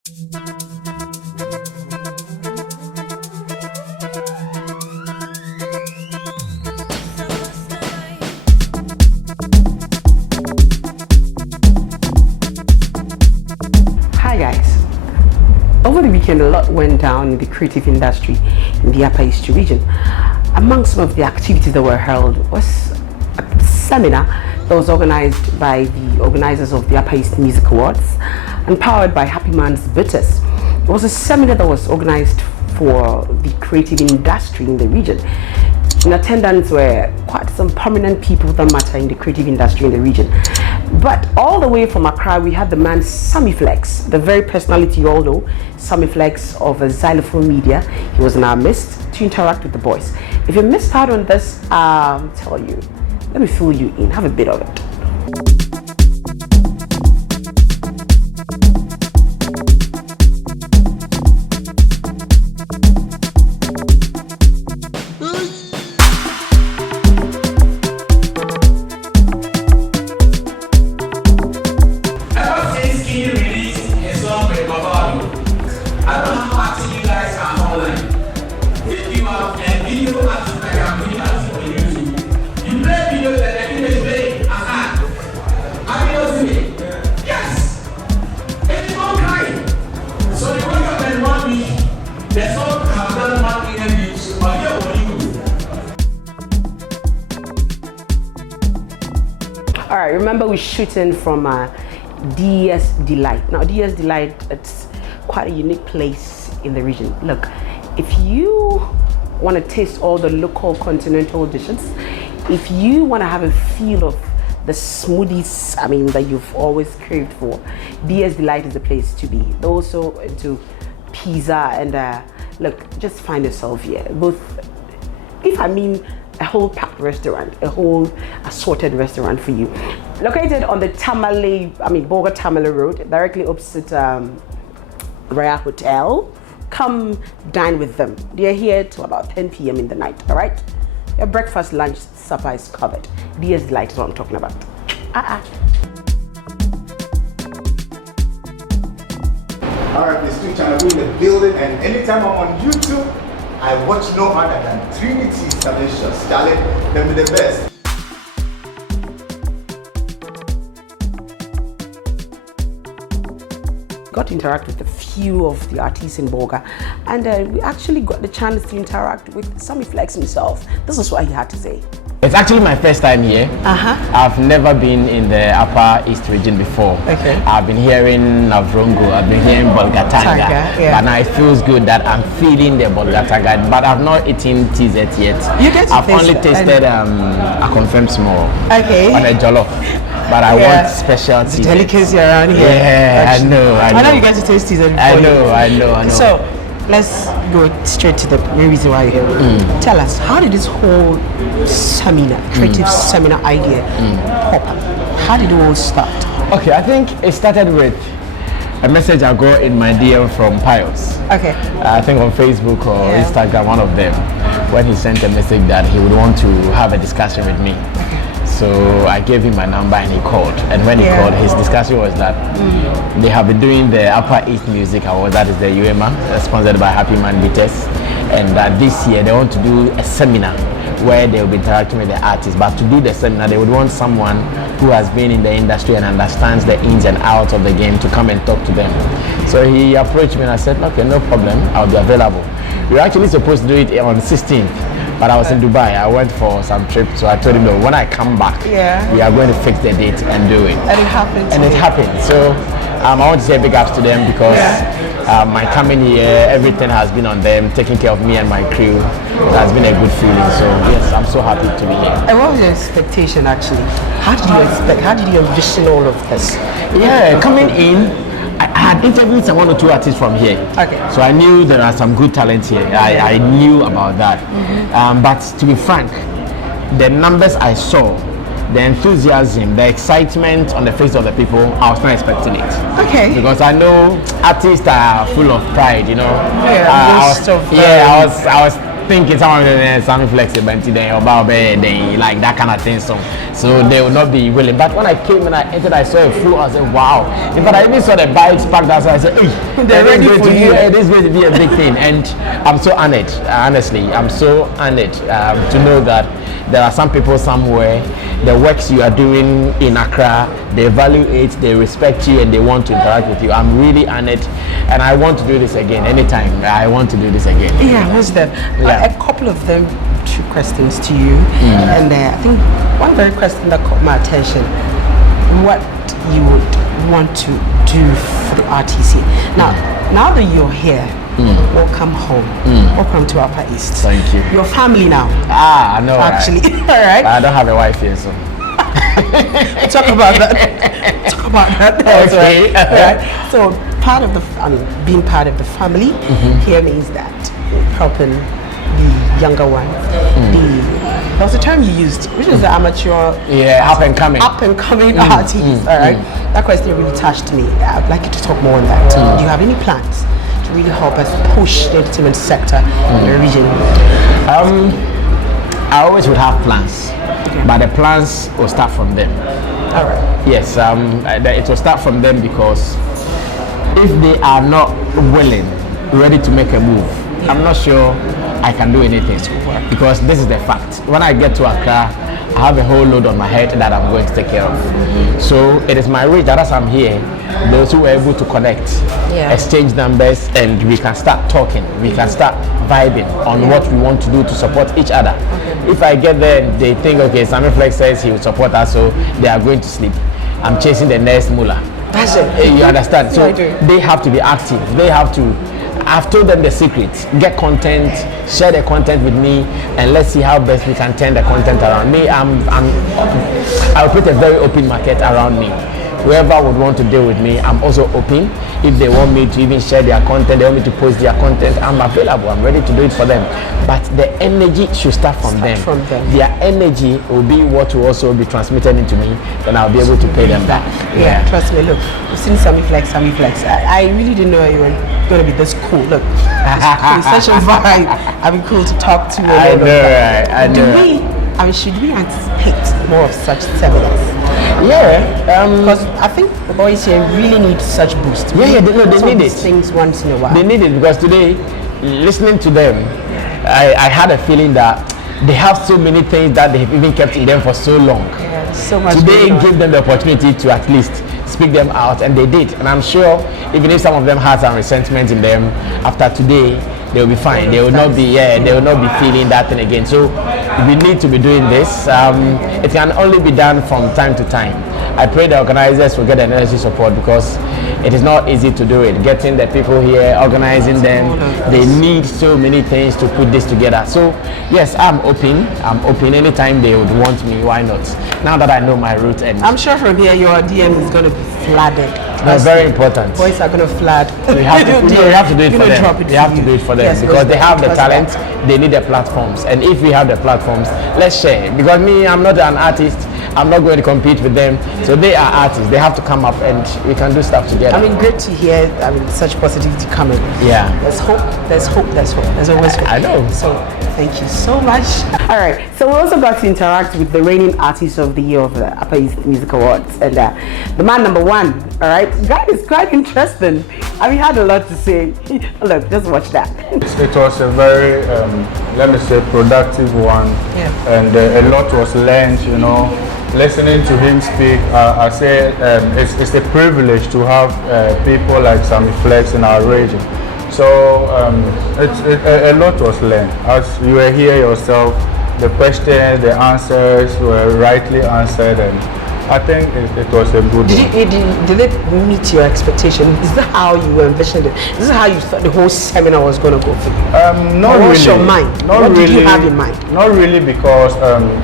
Hi guys. Over the weekend, a lot went down in the creative industry in the Upper East region. Among some of the activities that were held was a seminar that was organized by the organizers of the Upper East Music Awards and powered by Happy Man's Bitters. It was a seminar that was organized for the creative industry in the region. In attendance were quite some prominent people that matter in the creative industry in the region. But all the way from Accra, we had the man Sammy Flex, the very personality you all know, Sammy Flex of Xylophone Media. He was in our midst to interact with the boys. If you missed out on this, I'll tell you, let me fill you in, have a bit of it. All right, remember we're shooting from DS Delight. Now, DS Delight, it's quite a unique place in the region. Look, if you want to taste all the local continental dishes, if you want to have a feel of the smoothies, that you've always craved for, DS Delight is the place to be. They're also into pizza and look, just find yourself here. A whole packed restaurant, a whole assorted restaurant for you. Located on the Boga Tamale Road, directly opposite Raya Hotel. Come dine with them. They're here till about 10 p.m. in the night, all right? Your breakfast, lunch, supper is covered. DS Delight is what I'm talking about. All right, this new channel in the building, and anytime I'm on YouTube, I watch no other than Trinity Salvations. Charlie, them be the best. Got to interact with a few of the artists in Boga, and we actually got the chance to interact with Sammy Flex himself. This is what he had to say. It's actually my first time here. I've never been in the Upper East region before. Okay. I've been hearing Navrongo, I've been hearing Bolgatanga, but now it feels good that I'm feeling the Bolgatanga, but I've not eaten TZ yet. You get to I've only tasted a confirmed small on a jollof, but I want special TZ. Delicacy around here. Yeah, I know. I know you guys to taste TZ before. I know. So, let's go straight to the main reason why you're here. Tell us, how did this whole seminar, creative seminar idea pop up? How did it all start? Okay, I think it started with a message I got in my DM from Pius. Okay. I think on Facebook or Instagram, one of them, when he sent a message that he would want to have a discussion with me. So I gave him my number and he called. And when he called, his discussion was that they have been doing the Upper East Music Award, that is the UEMWA, sponsored by Happy Man Bitters. And that this year they want to do a seminar where they will be interacting with the artists. But to do the seminar, they would want someone who has been in the industry and understands the ins and outs of the game to come and talk to them. So he approached me and I said, okay, no problem, I'll be available. We were actually supposed to do it on the 16th. But I was in Dubai. I went for some trip, so I told him that when I come back, we are going to fix the date and do it. And it happened. And it happened. So I want to say big ups to them because my coming here, everything has been on them, taking care of me and my crew. It has been a good feeling. So yes, I'm so happy to be here. And what was your expectation actually? How did you expect? How did you envision all of this? Yeah, coming in, I had interviewed some 1 or 2 artists from here. Okay. So I knew there are some good talent here. I knew about that. But to be frank, the numbers I saw, the enthusiasm, the excitement on the face of the people, I was not expecting it. Okay. Because I know artists are full of pride, you know. I was thinking someone Sammy Flex Tv or Baobé, like that kind of thing. So they will not be willing. But when I came and I entered, I saw a floor. I said, wow. In fact, I even saw the bikes parked outside. I said, hey, they're ready for you. This is going to be a big thing. And I'm so honored. Honestly, I'm so honored to know that there are some people somewhere, the works you are doing in Accra, they value it, they respect you, and they want to interact with you. I'm really honored, and I want to do this again anytime. I want to do this again. Yeah, what's that? Yeah. A couple of them, 2 questions to you, and I think one very question that caught my attention: what you would want to do for the RTC. Now that you're here, welcome home. Welcome to Upper East. Thank you. Your family now. I know. Actually, right? all right. I don't have a wife here, so. Talk about that. Talk about that. Okay. Right. So part of the, being part of the family here means that helping the younger ones. There was a term you used, which is the amateur. Yeah, up and coming. Up and coming artists. All right. That question really touched me. I'd like you to talk more on that. Do you have any plans to really help us push the entertainment sector in the region? I always would have plans, but the plans will start from them. All right. Yes, it will start from them, because if they are not willing, ready to make a move, I'm not sure I can do anything. Because this is the fact. When I get to Accra, I have a whole load on my head that I'm going to take care of. So it is my wish that as I'm here, those who are able to connect, exchange numbers, and we can start talking, we can start vibing on what we want to do to support each other. If I get there, they think, okay, Sammy Flex says he will support us, so they are going to sleep. I'm chasing the next mullah. That's it. You understand? So Yeah, they have to be active. They have to. I've told them the secret. Get content, share the content with me, and let's see how best we can turn the content around me. I'll put a very open market around me. Whoever would want to deal with me, I'm also open. If they want me to even share their content, they want me to post their content, I'm available. I'm ready to do it for them. But the energy should start from them. Their energy will be what will also be transmitted into me, and I'll be able to pay them back. Yeah, trust me. Look, we've seen Sammy Flex. I really didn't know you were going to be this cool. Look, it's such a vibe. I'd be cool to talk to. I know, right? I know. Should we anticipate more of such seminars? Yeah, because I think the boys here really need such boost. Yeah, they need it. Things once in a while. They need it, because today, listening to them, I had a feeling that they have so many things that they've even kept in them for so long. Yeah, so much. Today give them the opportunity to at least speak them out, and they did. And I'm sure even if some of them had some resentment in them, after today they will be fine. They will not be they will not be feeling that thing again. So we need to be doing this. It can only be done from time to time. I pray the organizers will get the necessary support, because it is not easy to do it. Getting the people here, organizing them, they need so many things to put this together. So yes, I'm open. Anytime they would want me, why not? Now that I know my route, and I'm sure from here your DM is going to be flooded. That's very important. Boys are going to flood. We have to do it for them. We have to do it for them, yes, because they have the talent. They need the platforms, and if we have the platforms, let's share. Because me, I'm not an artist. I'm not going to compete with them. So they are artists. They have to come up, and we can do stuff together. Great to hear. Such positivity coming. Yeah. There's hope. There's always hope. I know. So thank you so much. All right. So we also got to interact with the reigning artist of the year of the Upper East Music Awards, and the man number 1. All right. That is quite interesting. We had a lot to say. Look, just watch that. It was a very, let me say, productive one, and a lot was learned. Listening to him speak, I say it's a privilege to have people like Sammy Flex in our region. So a lot was learned. As you were here yourself, the questions, the answers were rightly answered, and I think it was a good one. Did it meet your expectation? Is that how you envisioned it? Is this how you thought the whole seminar was going to go for you? Not really. What's your mind? What did you have in mind? Not really, because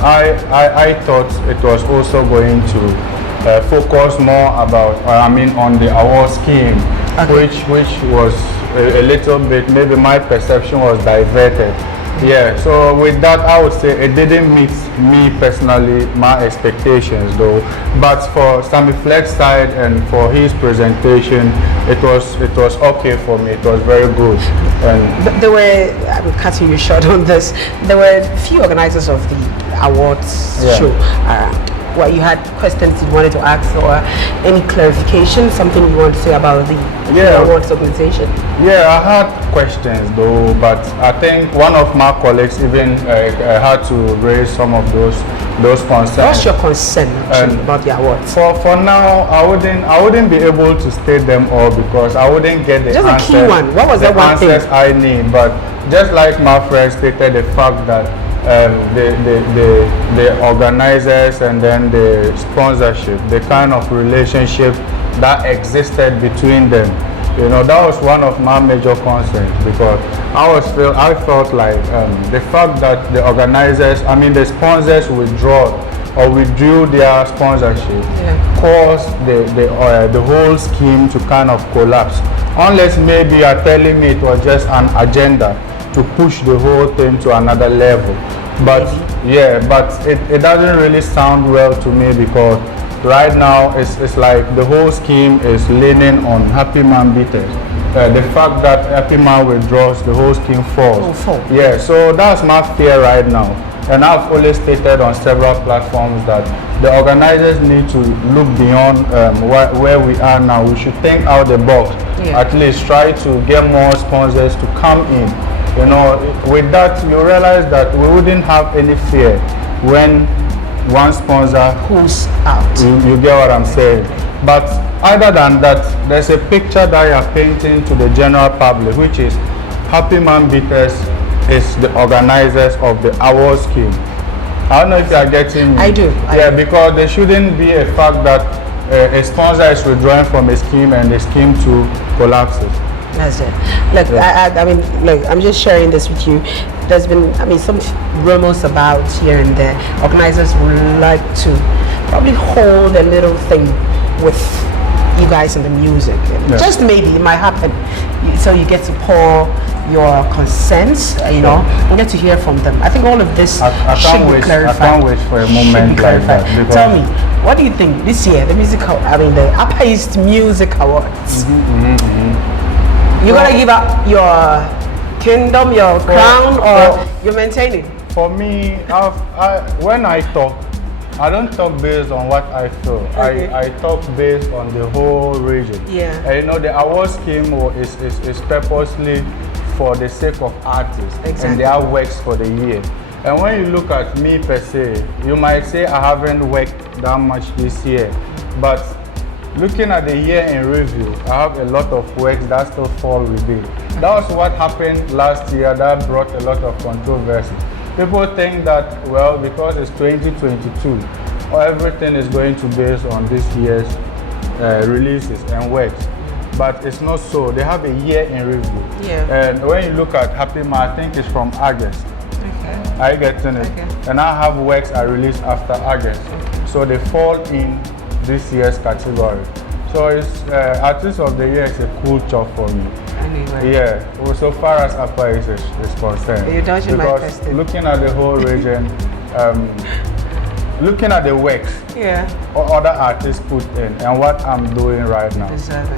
I thought it was also going to focus more about, on the award scheme, which was a little bit, maybe my perception was diverted Yeah, so with that, I would say it didn't meet me personally, my expectations though. But for Sammy Flex side and for his presentation, it was okay for me. It was very good. And But there were, I'm cutting you short on this, there were few organizers of the awards show. Well, you had questions you wanted to ask or any clarification, something you want to say about the awards organization? Yeah, I had questions though, but I think one of my colleagues even had to raise some of those concerns. What's your concern about the awards? For now, I wouldn't be able to state them all because I wouldn't get the just answers, a key one. What was that one thing? Answers I need, but just like my friend stated, the fact that the organizers and then the sponsorship, the kind of relationship that existed between them, you know, that was one of my major concerns because I felt like the fact that the organizers, I mean the sponsors withdrew their sponsorship caused the whole scheme to kind of collapse. Unless maybe you're telling me it was just an agenda to push the whole thing to another level. But it doesn't really sound well to me because right now it's like the whole scheme is leaning on Happy Man beaters. The fact that Happy Man withdraws, the whole scheme falls. Yeah, so that's my fear right now. And I've always stated on several platforms that the organizers need to look beyond where we are now. We should think out the box. At least try to get more sponsors to come in. You know, with that you realize that we wouldn't have any fear when one sponsor pulls out. You get what I'm saying? But other than that, there's a picture that you are painting to the general public, which is Happy Man Beaters is the organizers of the award scheme. I don't know if you are getting me. I do. Because there shouldn't be a fact that a sponsor is withdrawing from a scheme and the scheme too collapses. That's it. Look, I mean, look, I'm just sharing this with you. There's been, I mean, some rumors about here and there. Organizers would like to probably hold a little thing with you guys in the music. Just maybe it might happen. So you get to pour your consents, you know, and get to hear from them. I think all of this should be clarified. I can't wait for a moment like that. Tell me, what do you think this year, the musical, I mean, the Upper East Music Awards? You're gonna give up your kingdom, your crown, or you're maintaining? For me, when I talk, I don't talk based on what I feel. I talk based on the whole region. And you know, the award scheme is purposely for the sake of artists and their works for the year. And when you look at me per se, you might say I haven't worked that much this year, but looking at the year in review, I have a lot of works that still fall within. That was what happened last year that brought a lot of controversy. People think that, well, because it's 2022, everything is going to be based on this year's releases and works. But it's not so. They have a year in review. And when you look at Happy Man, I think it's from August. I get it. And I have works I released after August. So they fall in this year's category. So it's Artist of the Year is a cool job for me. Anyway. Well, so far as Upper East is concerned. You're dodging my question. Looking at the whole region, looking at the works other artists put in and what I'm doing right now,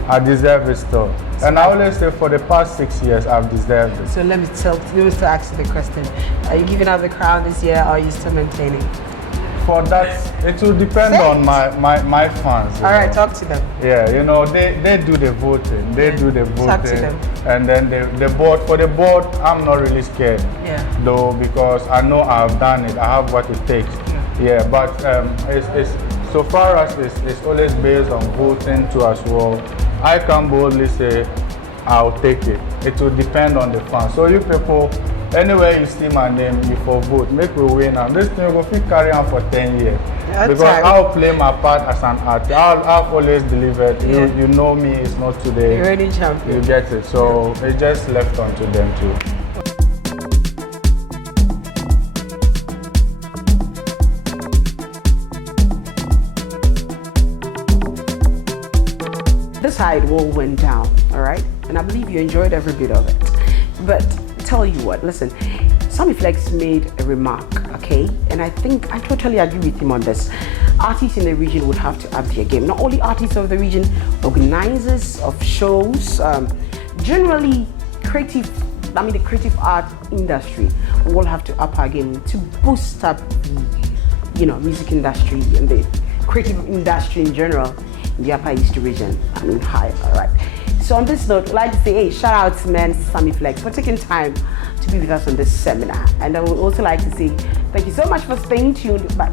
I deserve it still. And I always say for the past 6 years I've deserved it. So let me still ask you the question. Are you giving out the crown this year or are you still maintaining? For that, it will depend on my fans. All right, talk to them. Yeah, you know, they do the voting. They do the voting. Talk to them. And then the board, for the board, I'm not really scared. Though, because I know I've done it. I have what it takes. But it's so far as it's always based on voting too as well. I can boldly say I'll take it. It will depend on the fans. So you people, anywhere you see my name, you for vote. Make we win. And this thing will carry on for 10 years. Because I'll play my part as an artist. I've always delivered. You know me, it's not today. You're reigning champion. You get it. So it's just left onto them too. This how it all went down, all right? And I believe you enjoyed every bit of it. But tell you what, listen, Sammy Flex made a remark, okay, and I think I totally agree with him on this. Artists in the region would have to up their game. Not only artists of the region, organizers of shows, generally the creative art industry will have to up our game to boost up the, music industry and the creative industry in general in the Upper East region. Hi, all right. So on this note, I'd like to say, hey, shout out to man Sammy Flex for taking time to be with us on this seminar. And I would also like to say thank you so much for staying tuned. But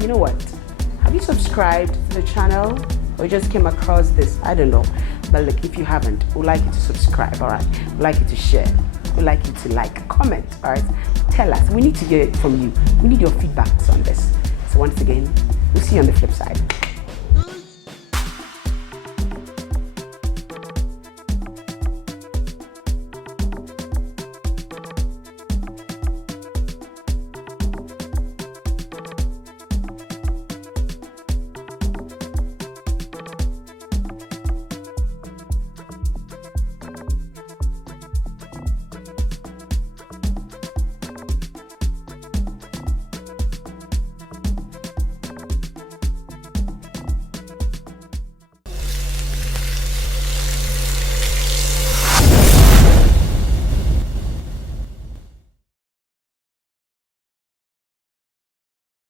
you know what? Have you subscribed to the channel or just came across this? I don't know. But look, if you haven't, we'd like you to subscribe, all right? We'd like you to share. We'd like you to comment, all right? Tell us. We need to hear it from you. We need your feedbacks on this. So once again, we'll see you on the flip side.